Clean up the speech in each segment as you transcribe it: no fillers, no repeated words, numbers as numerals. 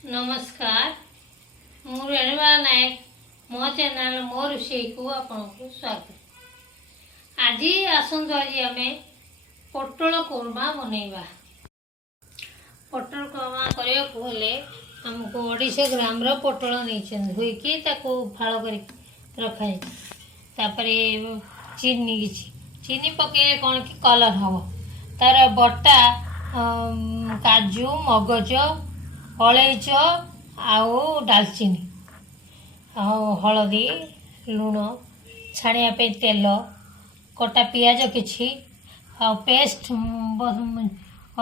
नमस्कार मु रेणुबा नायक मो चैनल मो रोषे को आपको स्वागत। आज आसतु आज आम पोटल कोरमा बनइबा। पोटल कोरमा करने आमको 250 ग्राम पोटल नहीं धोईकी फाड़ कर रखा तापर चीनी पकड़े कौन कि कलर हम तार बटा काजू मगज अलैच आउ डालचीनी हलदी लुण छाणिया तेल कटा पियाज किछि पेस्ट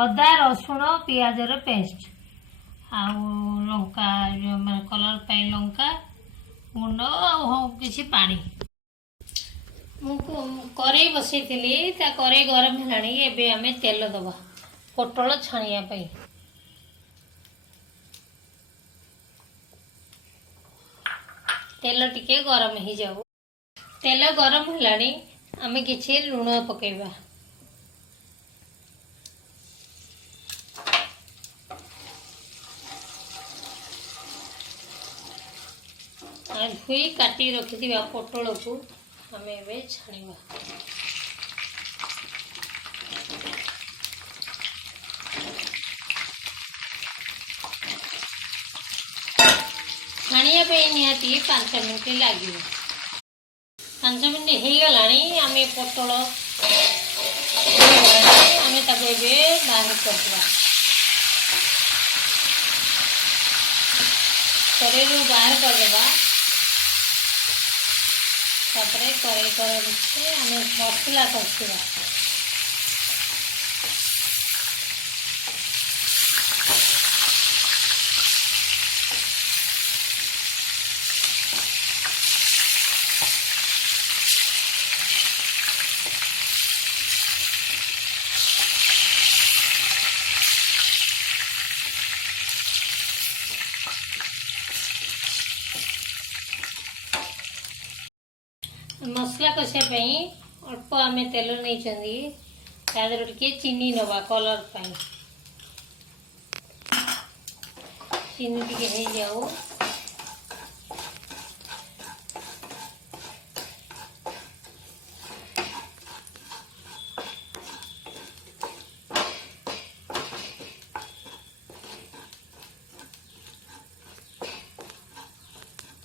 अदा रसुण पियाजर पेस्ट आउ लंका कलर पाई लंका गुंड किछि पानी कड़े बसई कड़े गरम है आम तेल दबा पोटल छाणिया पाई। तेल टिके गरम हो जाऊ तेल गरम है आम किसी लुण पकेबा धुई काटी रखि पोटल को आम ए छाणीबा। छाणिया निहाती 5 मिनट लगे 5 मिनट हो गला आम पोटल आम बाहर करवा कड़े बाहर करदेवा तापर कड़े कर आम मसला कषा मसला कषापी अल्प आम तेल नहीं टे चीनी नवा कलर पाई चीनी टिके हो जाऊ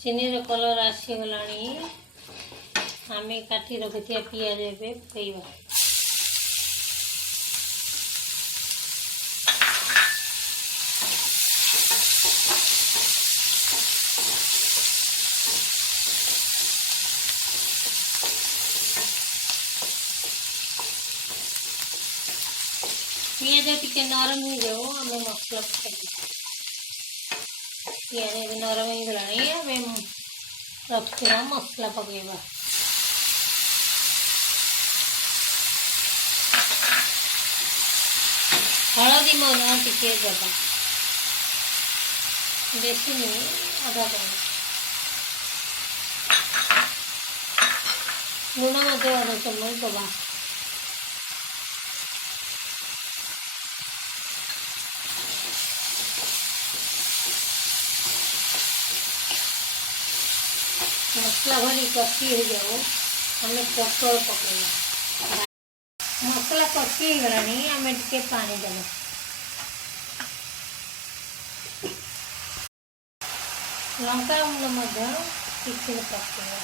चीनी रो कलर आसीगला आम काटी रखी पियाज ए पकईबा। पियाज टिके नरम हो जाऊ आम मसला पकड़ पियाज नरम हो गला आम रखा मसला पकईबा। हलदी मधुआ टिके देवा बेसी नहीं आधा पानी लुण आधा चम्मच दबा मसला भली कषी हो जाओ हमें पोटल पकड़ा मसला कषी गला आम टे पानी देव लंका गुंड किसी पकड़ा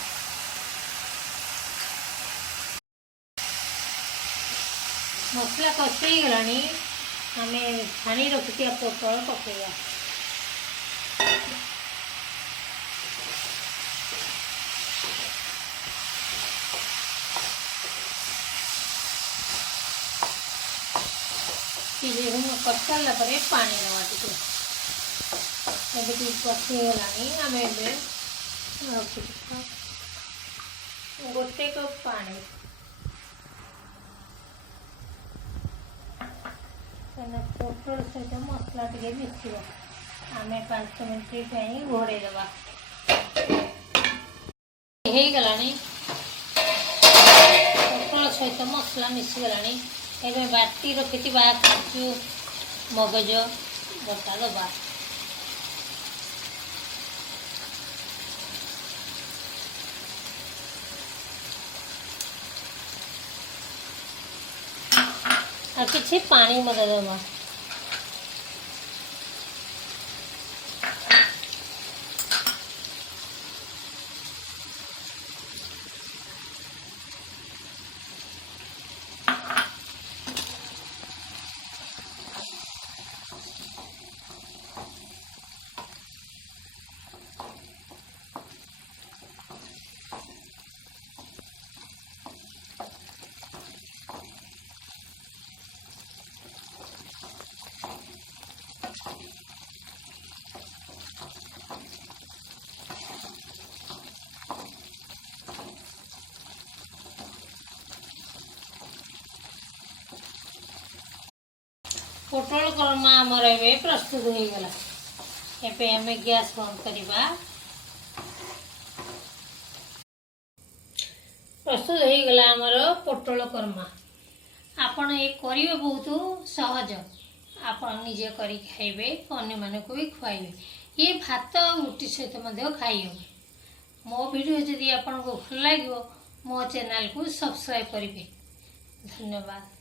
मसला कषी गला आम छाणी रखी पोटल पकड़ा कर सारा पानी दवा टे कषीगला आम रखी गोटे कप पानी पोटल सहित मसला टे मिसिबा आम 5 मिनट घोड़े दबा होगला पोटल सहित मसला मिसिगला एवं बाटी रखी काजू मगज बटा दबा किसी पानी मत देवा। पोटल करमा आमर ए प्रस्तुत हो गला। एबे हमें गैस बंद करवा। प्रस्तुत हो गला आमर पोटल करमा। आपण ये करिवे बहुत सहज। आपण निजे करी खाइबे, अन्य माने को भी खुआइबे। ये भात रुटी सहित मध्य खाई हो। मो वीडियो जदि आपन को भल लागिवो मो चैनल को सब्सक्राइब करिवे। धन्यवाद।